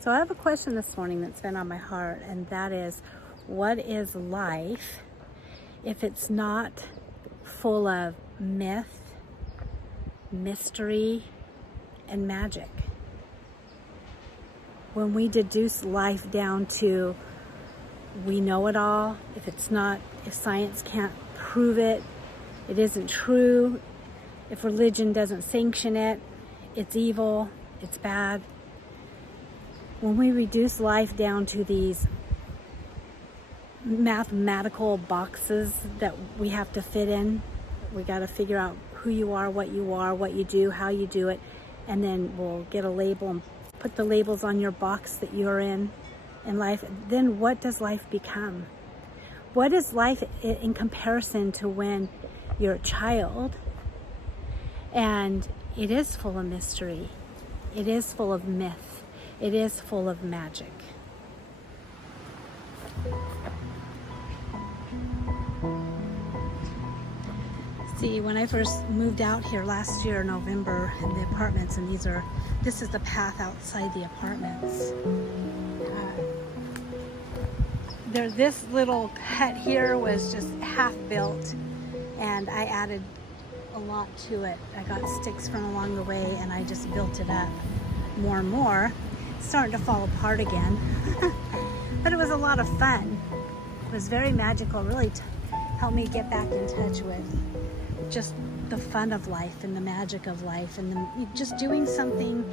So I have a question this morning that's been on my heart, and that is, what is life if it's not full of myth, mystery, and magic? When we deduce life down to we know it all, if science can't prove it, it isn't true. If religion doesn't sanction it, it's evil, it's bad. When we reduce life down to these mathematical boxes that we have to fit in, we got to figure out who you are, what you do, how you do it, and then we'll get a label and put the labels on your box that you're in life. Then what does life become? What is life in comparison to when you're a child? And it is full of mystery. It is full of myth. It is full of magic. See, when I first moved out here last year, November, in the apartments, and this is the path outside the apartments. This little hut here was just half built, and I added a lot to it. I got sticks from along the way, and I just built it up more and more. It's starting to fall apart again. But it was a lot of fun. It was very magical, really helped me get back in touch with just the fun of life and the magic of life, and just doing something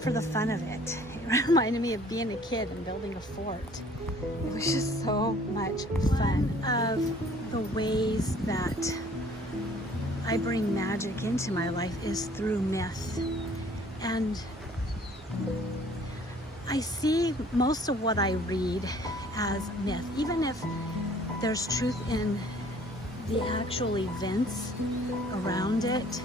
for the fun of it. It reminded me of being a kid and building a fort. It was just so much fun. Of the ways that I bring magic into my life is through myth. And I see most of what I read as myth, even if there's truth in the actual events around it.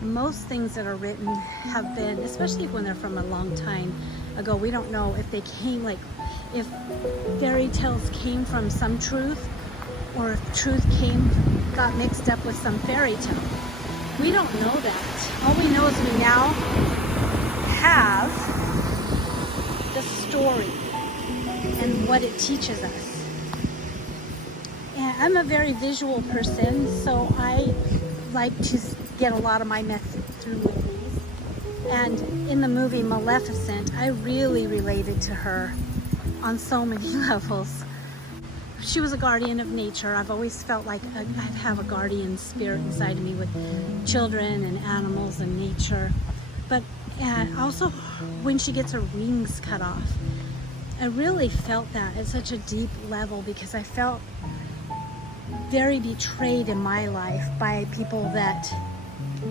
Most things that are written have been, especially when they're from a long time ago, we don't know if they came, if fairy tales came from some truth, or if truth got mixed up with some fairy tale. We don't know that. All we know is we now have the story and what it teaches us. And I'm a very visual person, so I like to get a lot of my myth through movies. And in the movie Maleficent, I really related to her on so many levels. She was a guardian of nature. I've always felt like I have a guardian spirit inside of me with children and animals and nature. But also when she gets her wings cut off, I really felt that at such a deep level, because I felt very betrayed in my life by people that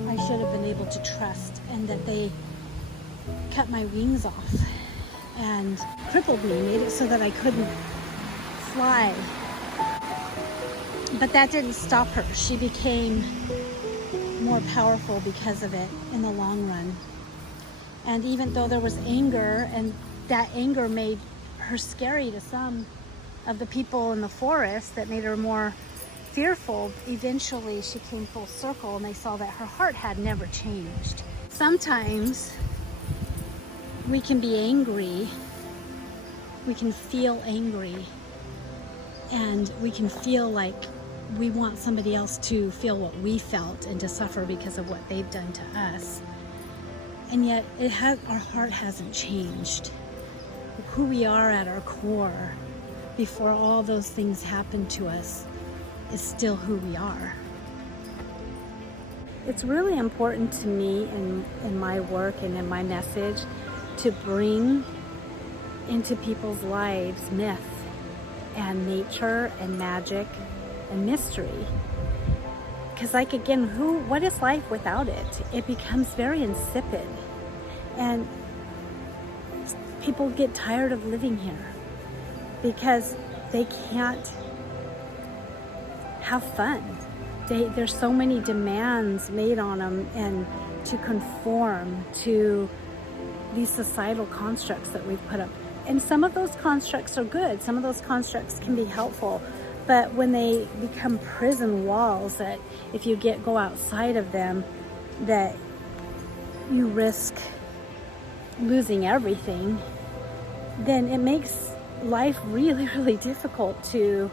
I should have been able to trust, and that they cut my wings off and crippled me, made it so that I couldn't fly. But that didn't stop her. She became more powerful because of it in the long run. And even though there was anger, and that anger made her scary to some of the people in the forest, that made her more fearful, eventually she came full circle, and they saw that her heart had never changed. Sometimes we can be angry, we can feel angry, and we can feel like we want somebody else to feel what we felt and to suffer because of what they've done to us. And yet our heart hasn't changed. Who we are at our core before all those things happen to us is still who we are. It's really important to me in my work and in my message to bring into people's lives myth and nature and magic and mystery. Because what is life without it? It becomes very insipid. And people get tired of living here because they can't have fun. There's so many demands made on them, and to conform to these societal constructs that we've put up. And some of those constructs are good. Some of those constructs can be helpful. But when they become prison walls, that if you go outside of them, that you risk losing everything, then it makes life really, really difficult to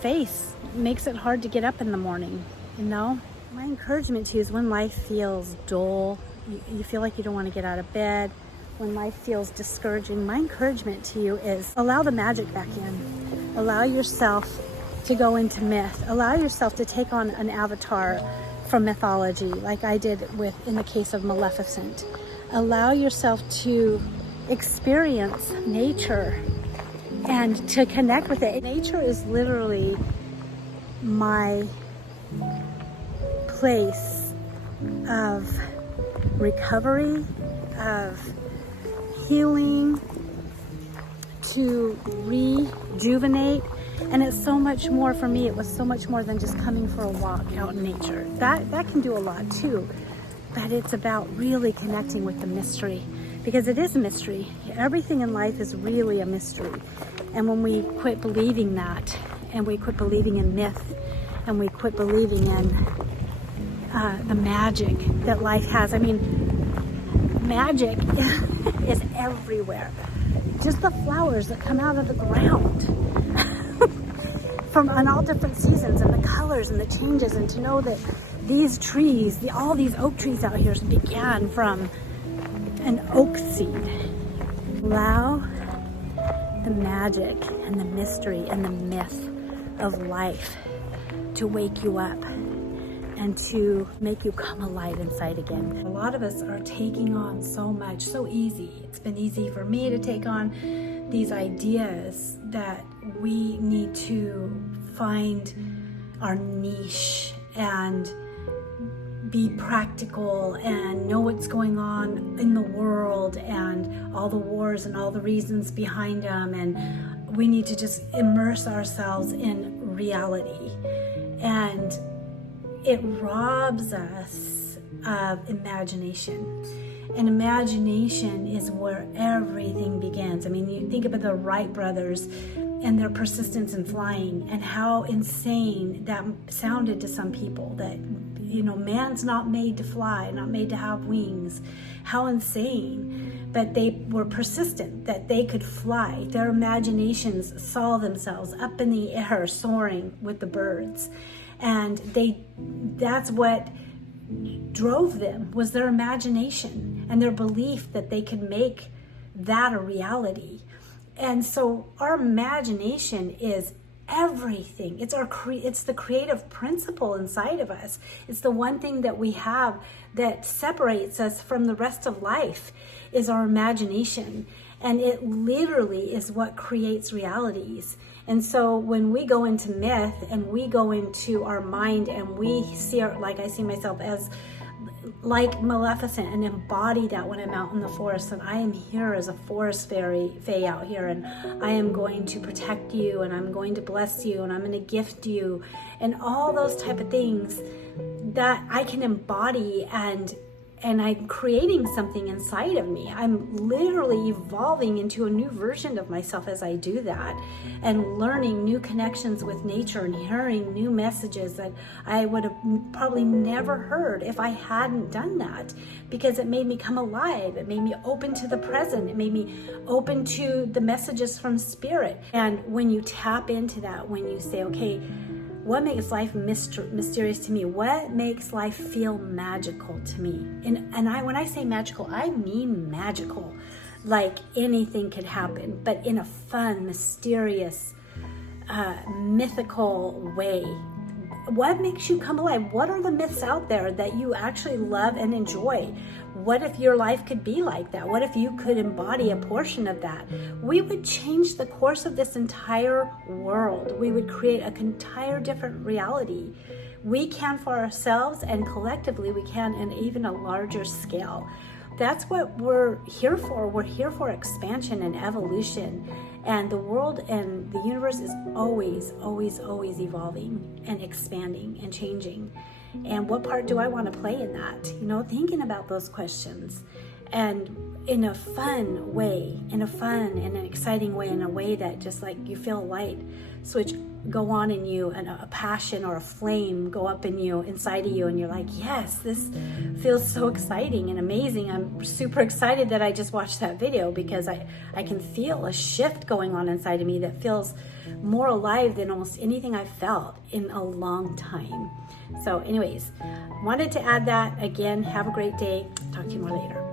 face. It makes it hard to get up in the morning, you know? My encouragement to you is when life feels dull, you feel like you don't want to get out of bed, when life feels discouraging, my encouragement to you is allow the magic back in. Allow yourself to go into myth. Allow yourself to take on an avatar from mythology, like I did in the case of Maleficent. Allow yourself to experience nature and to connect with it. Nature is literally my place of recovery, of healing, to rejuvenate. And it's so much more for me. It was so much more than just coming for a walk out in nature. That can do a lot too. But it's about really connecting with the mystery, because it is a mystery. Everything in life is really a mystery. And when we quit believing that, and we quit believing in myth, and we quit believing in the magic that life has. I mean, magic is everywhere. Just the flowers that come out of the ground from on all different seasons, and the colors and the changes, and to know that these trees, all these oak trees out here began from an oak seed. Allow the magic and the mystery and the myth of life to wake you up and to make you come alive inside again. A lot of us are taking on so much, so easy. It's been easy for me to take on these ideas that we need to find our niche and be practical and know what's going on in the world and all the wars and all the reasons behind them, and we need to just immerse ourselves in reality. And it robs us of imagination. And imagination is where everything begins. I mean, you think about the Wright brothers and their persistence in flying, and how insane that sounded to some people, that, you know, man's not made to fly, not made to have wings. How insane. But they were persistent, that they could fly. Their imaginations saw themselves up in the air soaring with the birds. And that's what drove them, was their imagination and their belief that they could make that a reality. And so our imagination is everything. It's the creative principle inside of us. It's the one thing that we have that separates us from the rest of life, is our imagination. And it literally is what creates realities. And so when we go into myth and we go into our mind and we see like I see myself as like Maleficent and embody that when I'm out in the forest, and I am here as a forest fae out here, and I am going to protect you, and I'm going to bless you, and I'm going to gift you, and all those type of things that I can embody, and I'm creating something inside of me. I'm literally evolving into a new version of myself as I do that, and learning new connections with nature and hearing new messages that I would have probably never heard if I hadn't done that, because it made me come alive. It made me open to the present. It made me open to the messages from spirit. And when you tap into that, when you say, okay, what makes life mysterious to me? What makes life feel magical to me? And when I say magical, I mean magical. Like anything could happen, but in a fun, mysterious, mythical way. What makes you come alive? What are the myths out there that you actually love and enjoy? What if your life could be like that? What if you could embody a portion of that? We would change the course of this entire world. We would create an entire different reality. We can for ourselves, and collectively we can in even a larger scale. That's what we're here for. We're here for expansion and evolution. And the world and the universe is always, always, always evolving and expanding and changing. And what part do I want to play in that? You know, thinking about those questions and in a fun way, in an exciting way, in a way that just like you feel a light switch go on in you, and a passion or a flame go up in you, inside of you, and you're like, yes, this feels so exciting and amazing. I'm super excited that I just watched that video, because I can feel a shift going on inside of me that feels more alive than almost anything I've felt in a long time. So anyways, wanted to add that. Again, have a great day. Talk to you more later.